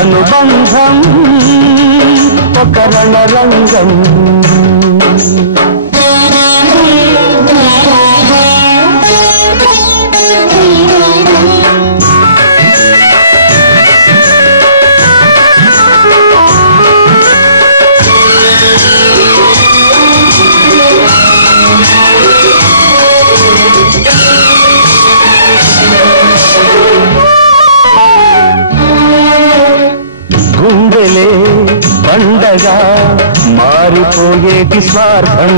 అనుబంధం ఒక రణరంగం. పండగా మారిపోయేటి స్వార్థం.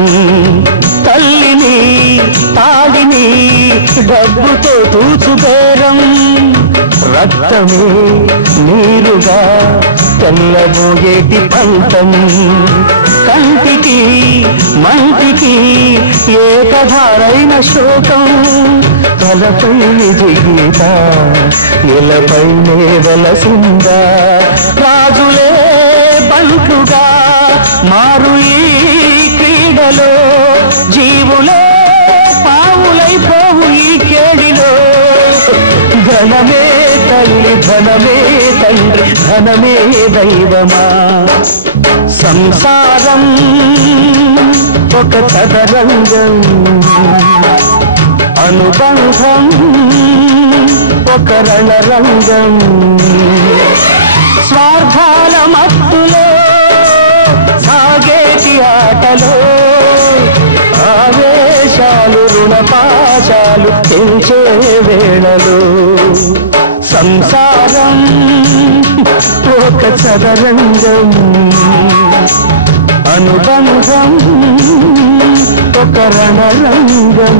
తల్లిని తాడిని డబ్బుతో తూచుబేరం రక్తమే నీరుగా తెల్లబోయేటి పంతం. కంటికి మంటికి ఏకధారైన శోకం తలపై దిగీత ఎలపై వెలసిందా సుందా ధనమే తల్లి ధనమే తండ్రి ధనమే దైవమా? సంసారం ఒక చదరంగం అనుబంధం ఒక రణరంగం. ఆకాశాలు పెంచే వేళలో సంసారం ఒక చదరంగం అనుబంధం ఒక రణరంగం.